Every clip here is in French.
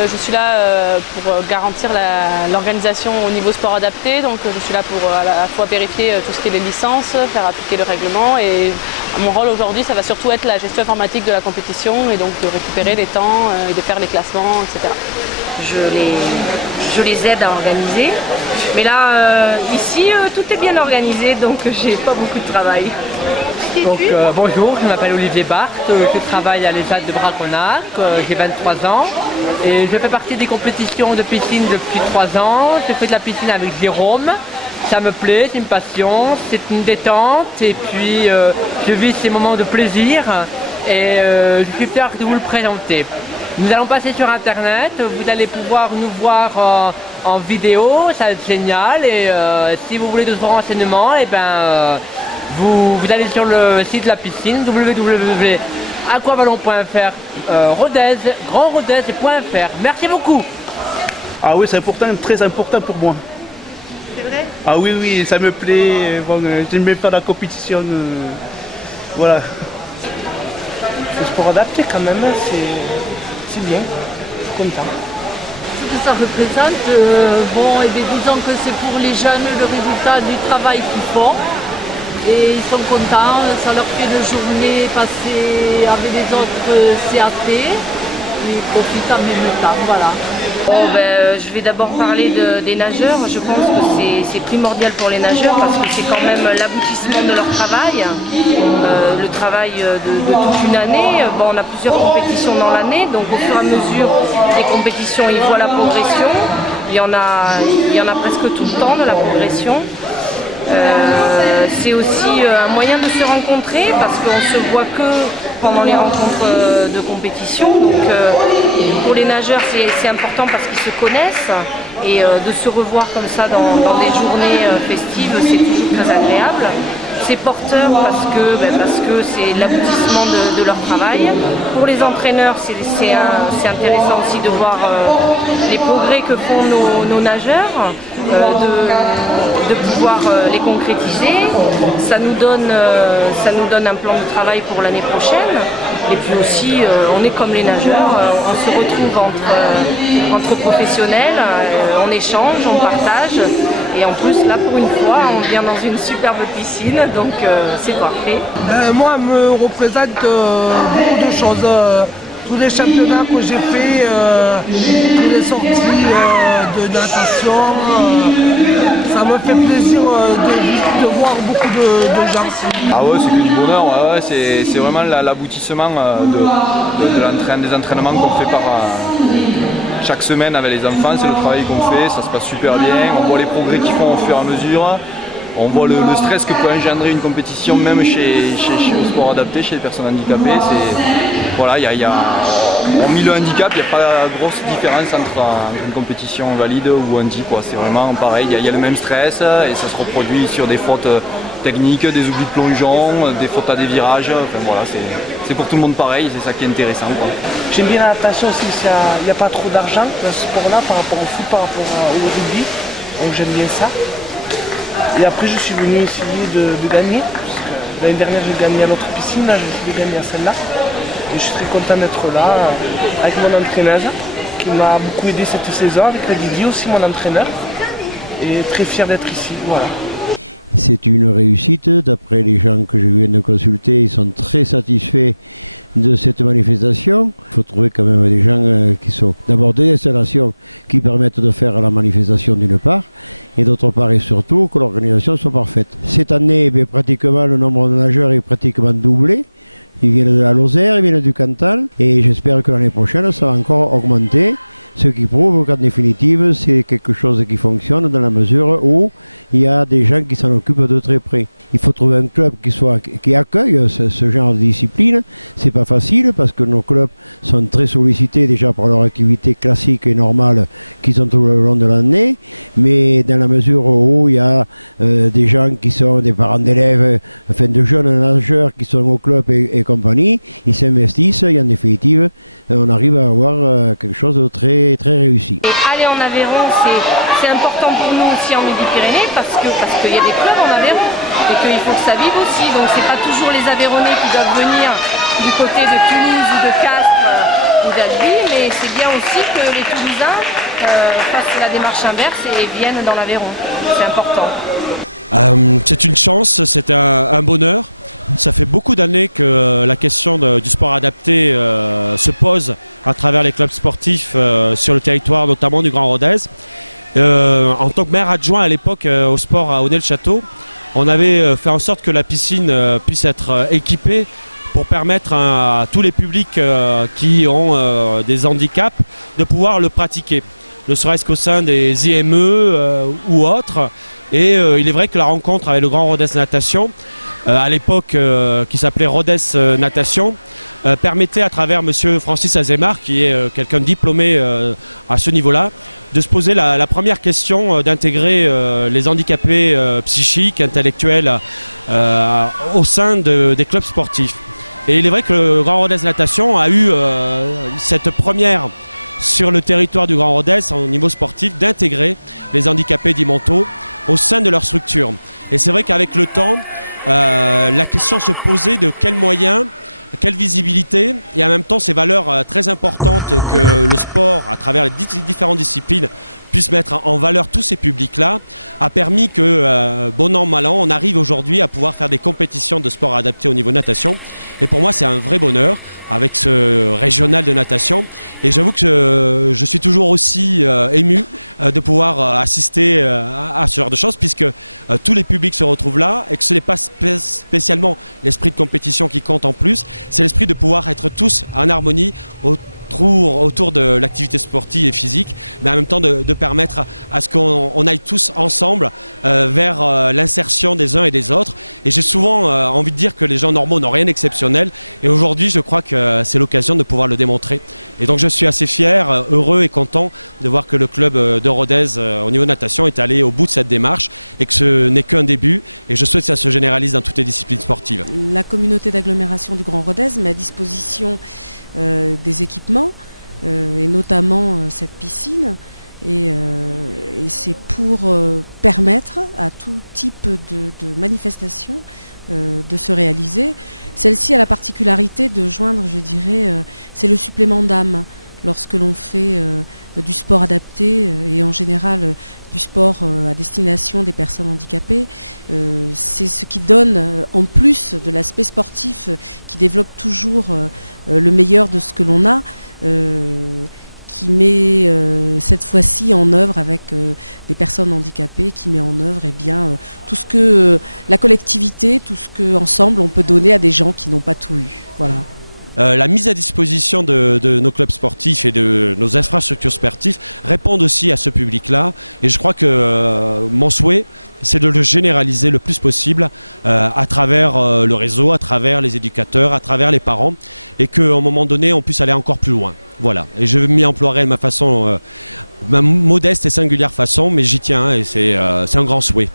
Je suis là pour garantir l'organisation au niveau sport adapté, donc je suis là pour à la fois vérifier tout ce qui est les licences, faire appliquer le règlement et mon rôle aujourd'hui ça va surtout être la gestion informatique de la compétition et donc de récupérer les temps et de faire les classements, etc. Je les aide à organiser, mais là ici tout est bien organisé donc j'ai pas beaucoup de travail. Donc, bonjour, je m'appelle Olivier Barthes, je travaille à l'ESAT de Braconnac, j'ai 23 ans et je fais partie des compétitions de piscine depuis 3 ans. Je fais de la piscine avec Jérôme, ça me plaît, c'est une passion, c'est une détente et puis je vis ces moments de plaisir et je suis fier de vous le présenter. Nous allons passer sur internet, vous allez pouvoir nous voir en vidéo, ça va être génial et si vous voulez d'autres renseignements, et vous allez sur le site de la piscine www.aquavallon.fr, Rodez, grandrodez.fr. Merci beaucoup. Ah oui, c'est important, très important pour moi. C'est vrai? Ah oui, oui, ça me plaît. Bon, j'aime bien faire la compétition. Voilà. C'est sport adapté quand même, c'est bien, je suis content. Ce que ça représente, disons que c'est pour les jeunes le résultat du travail qu'ils font. Et ils sont contents, ça leur fait une journée passée avec les autres CAT. Ils profitent en même temps, voilà. Je vais d'abord parler des nageurs. Je pense que c'est primordial pour les nageurs parce que c'est quand même l'aboutissement de leur travail, le travail de toute une année. On a plusieurs compétitions dans l'année, donc au fur et à mesure des compétitions, ils voient la progression. Il y en a presque tout le temps de la progression. C'est aussi un moyen de se rencontrer parce qu'on se voit que pendant les rencontres de compétition. Donc pour les nageurs c'est important parce qu'ils se connaissent et de se revoir comme ça dans des journées festives c'est toujours très agréable. C'est porteur parce que c'est l'aboutissement de leur travail. Pour les entraîneurs, c'est intéressant aussi de voir les progrès que font nos nageurs, de pouvoir les concrétiser. Ça nous donne un plan de travail pour l'année prochaine. Et puis aussi, on est comme les nageurs, on se retrouve entre professionnels, on échange, on partage. Et en plus, là, pour une fois, on vient dans une superbe piscine, donc c'est parfait. Moi, elle me représente beaucoup de choses. Tous les championnats que j'ai fait, toutes les sorties de natation, ça me fait plaisir de voir beaucoup de gens. Ah ouais, c'est que du bonheur, ouais, c'est vraiment l'aboutissement des entraînements qu'on fait chaque semaine avec les enfants, c'est le travail qu'on fait, ça se passe super bien, on voit les progrès qu'ils font au fur et à mesure, on voit le stress que peut engendrer une compétition même au sport adapté, chez les personnes handicapées. Voilà, hormis le handicap, il n'y a pas grosse différence entre une compétition valide ou handi, c'est vraiment pareil, il y a le même stress et ça se reproduit sur des fautes techniques, des oublis de plongeon, des fautes à des virages, enfin voilà, c'est pour tout le monde pareil, c'est ça qui est intéressant. J'aime bien la natation aussi, il n'y a pas trop d'argent dans ce sport-là par rapport au foot, par rapport au rugby, donc j'aime bien ça. Et après je suis venu essayer de gagner, parce que l'année dernière j'ai gagné à l'autre piscine, là j'ai gagné à celle-là. Et je suis très content d'être là avec mon entraîneuse qui m'a beaucoup aidé cette saison, avec Didier aussi mon entraîneur. Et très fier d'être ici, voilà. C'est une réussite, d'après les gens que je viens de consulter, ils sont très satisfaits de cette manifestation. Il faut trouver quand même des gens qui sont d'abord des installations qui permettent de faire la manifestation d'une part, et d'autre part et surtout que l'organisation soit parfaite. Cette année, pratiquement le nombre de nageurs est pratiquement doublé. Ils viennent de la Lozère, ils viennent du Cantal, et j'espère que l'année prochaine ça va encore augmenter. Ce qui prouve qu'en définitive, c'est quelque chose qui fonctionne dans la mesure où il y a des gens qui s'en occupent de très près. Il faut trouver un club qui accueille ce genre de discipline. C'est pas facile parce que nos clubs sont très sollicités déjà par leur activité classique et normale qu'ils ont tout le long de l'année. Mais dans la mesure où il y a des gens qui sont des parents d'élèves, enfin de jeunes nageurs qui sont au club et compagnie, ils s'investissent et en définitive, on arrive à avoir quelque chose de très réussi. Et aller en Aveyron, c'est important pour nous aussi en Midi-Pyrénées parce qu'il y a des clubs en Aveyron et qu'il faut que ça vive aussi. Donc c'est pas toujours les Aveyronnais qui doivent venir du côté de Toulouse ou de Castres d'Albi, mais c'est bien aussi que les Toulousains fassent la démarche inverse et viennent dans l'Aveyron. C'est important. C'est une chance, c'est un bonheur. Ça fait beaucoup d'années que la question du sport adapté se pose à travers les clubs sportifs sur le territoire, notamment du Grand Rodez. En tant que maire adjoint à l'époque au sport à Aunay-le-Château, on avait fait en sorte que la piscine puisse être équipée pour permettre à tous les publics qui ont des handicaps de pouvoir le pratiquer, ne serait-ce qu'au sein des IME ou autres. Et il est vrai que la rencontre avec le Grand Rodez Natation, à l'époque qui s'appelait Rodez Natation, permettait à travers monsieur Francis Azémar, qui est quelqu'un de diplômé à ce niveau-là, de se poser la première question d'intégrer les handicapés psychiques, intellectuels au sein des clubs sportifs. Et il est vrai que le Grand Rodez Natation a eu cette première sur le territoire du Grand Rodez au niveau sportif d'intégrer les handicapés dits mentaux au sein de leur structure. Et c'est vrai qu'avec le temps, la question se posait de quels moyens, quelle visibilité et en même temps ces valeurs très importantes que le sport à travers les différentes disciplines puisse mettre en valeur tous ces publics-là, a permis que, bon an, mal an, on arrive aujourd'hui à pouvoir faire des compétitions de sport adapté au niveau natation. Et pour moi, c'est un vrai bonheur avec ce régional de natation. Et j'avoue que je suis toujours aussi ému de pouvoir assister à ce genre de choses, puisque tous les publics se retrouvent là et que ce n'est pas spécialement l'esprit de compétition qui compte en plus, c'est l'esprit de pouvoir être tous en harmonie autour de l'activité sportive et physique, mais en même temps de permettre à ce qu'on aille tous ensemble vers l'insertion des uns et des autres. Et j'ai souvent envie de dire que les gens normaux n'ont rien d'exceptionnel, et aujourd'hui je crois que c'est l'occasion de pouvoir le démontrer. Et donc je suis assez fier, heureux et content de voir que le club de Rodez au niveau natation est allé au bout de cette démarche et que ce n'est qu'un début, et je souhaite que ça se généralise dans toutes les disciplines sportives. La communauté d'agglomération du Grand Rodez met à disposition des équipements et notamment cette piscine et c'est pour permettre à tout type de manifestation de se réaliser. Celle-ci a la particularité de joindre, je dirais, c'est le supplément d'âme lorsque l'on fait du sport adapté et en général du sport à destination des personnes handicapées. C'est ce qui donne, en plus de l'aspect sportif qui développe toujours le meilleur de ce que l'on a, qui met cette fois-ci en œuvre avec des personnes handicapées, qui met en œuvre tout ce que la collectivité, tout ce qu'ensemble on peut donner à des gens qui n'ont pas tout eu. Voilà. La mise à disposition de nos clubs sportifs et de nos infrastructures sportives répondent aussi à ce public-là. Et je crois que mon souhait, c'est de le généraliser le plus possible à travers le réseau, à travers les éducateurs, à travers les parents, et qu'à un moment donné, on puisse aller encore plus loin. Voilà. Et je m'y emploierai de ma façon, ma modeste et singulière façon, mais j'y tiens et c'est un grand souhait.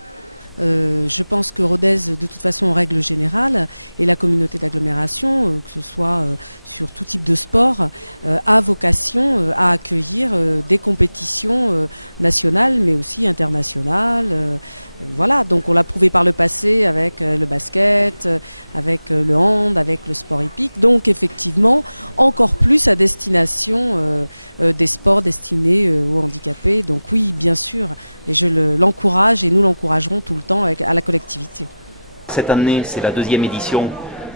Je pense que Rodez, de toute façon en règle générale, et la communauté d'agglomération, que ce soit sur tout type de sport, a vocation à accueillir des compétitions nationales mais aussi internationales. Voilà, donc on l'a prouvé par le passé avec le basket, avec le hand, avec le sport hippique. Donc effectivement, encore plus à destination des sports destinés aux handicapés. Donc oui, bien sûr, et je l'encourage et nous l'encouragerons tout le temps à la collectivité. Cette année, c'est la deuxième édition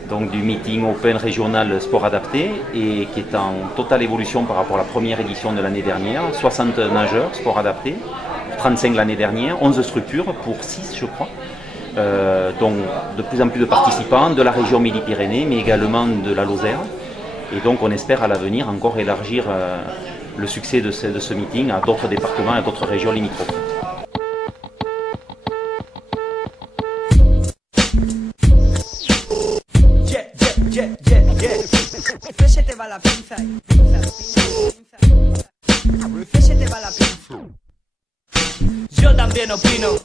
donc, du meeting Open régional sport adapté et qui est en totale évolution par rapport à la première édition de l'année dernière. 60 nageurs sport adapté, 35 l'année dernière, 11 structures pour 6 je crois. Donc de plus en plus de participants de la région Midi-Pyrénées mais également de la Lozère. Et donc on espère à l'avenir encore élargir le succès de ce meeting à d'autres départements et à d'autres régions limitrophes. Yo también opino.